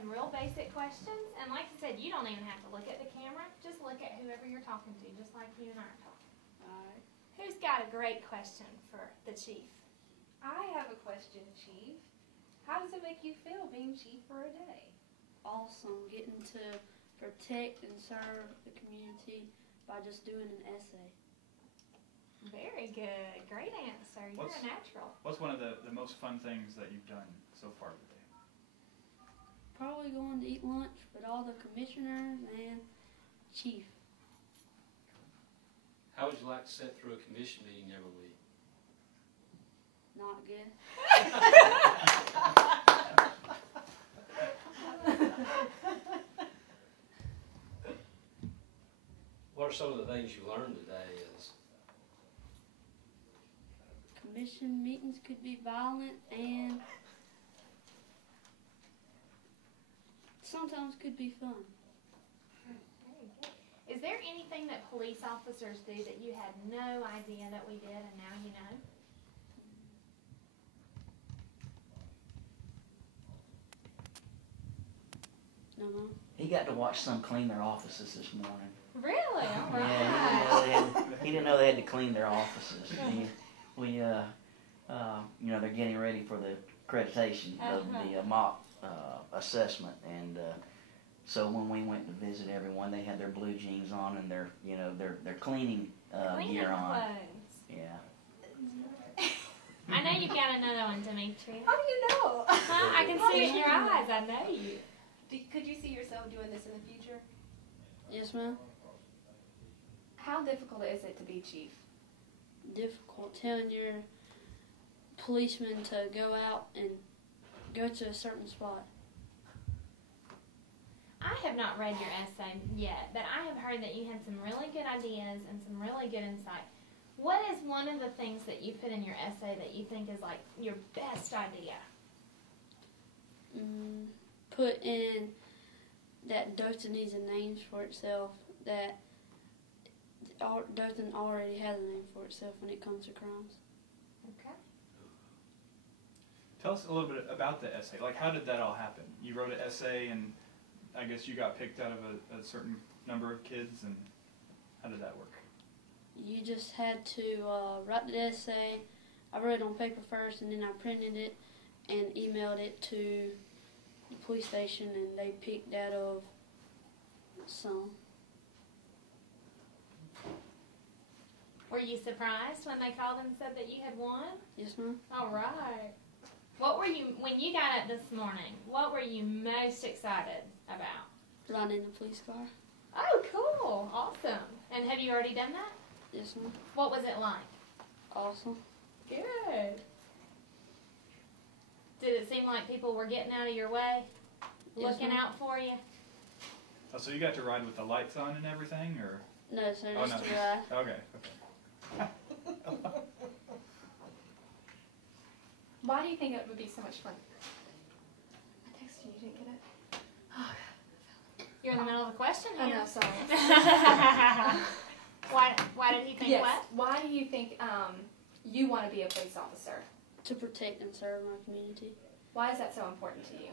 some real basic questions. And like I said, you don't even have to look at the camera. Just look at whoever you're talking to, just like you and I are talking. All right. Who's got a great question for the chief? I have a question, Chief. How does it make you feel being chief for a day? Awesome, getting to protect and serve the community by just doing an essay. Very good. Great answer. You're a natural. What's one of the most fun things that you've done so far today? Probably going to eat lunch with all the commissioners and chief. How would you like to sit through a commission meeting every week? Not good. What are some of the things you learned today? Commission meetings could be violent and sometimes could be fun. Very good. Is there anything that police officers do that you had no idea that we did and now you know? No. He got to watch some clean their offices this morning. Really? All right. Yeah, he didn't know they had to clean their offices. They're getting ready for the accreditation of the mock assessment, and so when we went to visit everyone, they had their blue jeans on and their cleaning gear on. Clothes. Yeah. I know you've got another one, Dimitri. How do you know? Well, I can see it in your eyes. I know you. Could you see yourself doing this in the future? Yes, ma'am. How difficult is it to be chief? Difficult telling your policeman to go out and go to a certain spot. I have not read your essay yet, but I have heard that you had some really good ideas and some really good insight. What is one of the things that you put in your essay that you think is like your best idea? Put in that Dothan needs a name for itself, that Dothan already has a name for itself when it comes to crimes. Okay. Tell us a little bit about the essay. Like, how did that all happen? You wrote an essay, and I guess you got picked out of a certain number of kids, and how did that work? You just had to write the essay. I wrote it on paper first, and then I printed it and emailed it to the police station, and they picked out of some. Were you surprised when they called and said that you had won? Yes, ma'am. All right. What were you, when you got up this morning, what were you most excited about? Riding in the police car. Oh, cool. Awesome. And have you already done that? Yes, ma'am. What was it like? Awesome. Good. Did it seem like people were getting out of your way, looking out for you? Oh, so you got to ride with the lights on and everything, or? No, sir, Oh, just no. to ride. Okay. Why do you think it would be so much fun? I texted you, you didn't get it? Oh, You're in the middle of a question I here. know, sorry. Why did he think Yes. what? Why do you think you want to be a police officer? To protect and serve my community. Why is that so important to you?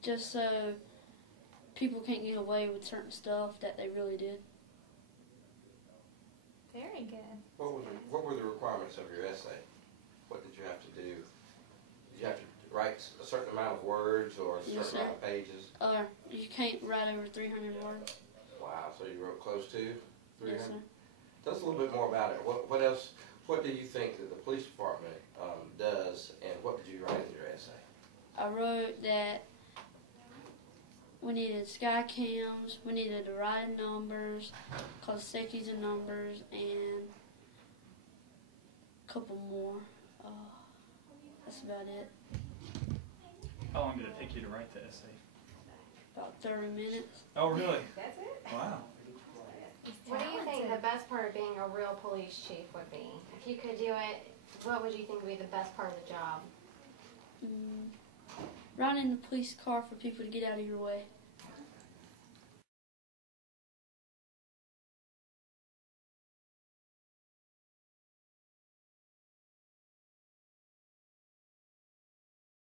Just so people can't get away with certain stuff that they really did. Very good. What were the requirements of your essay? What did you have to do? Did you have to write a certain amount of words or a certain Yes, sir. amount of pages? You can't write over 300 words. Wow, so you wrote close to 300? Yes, sir. Tell us a little bit more about it. What else? What do you think that the police department does, and what did you write in your essay? I wrote that we needed sky cams, we needed the ride numbers, cause safeties and numbers, and a couple more. That's about it. How long did it take you to write the essay? About 30 minutes. Oh, really? That's it? Wow. What do you think the best part of being a real police chief would be? If you could do it, what would you think would be the best part of the job? Riding in the police car for people to get out of your way.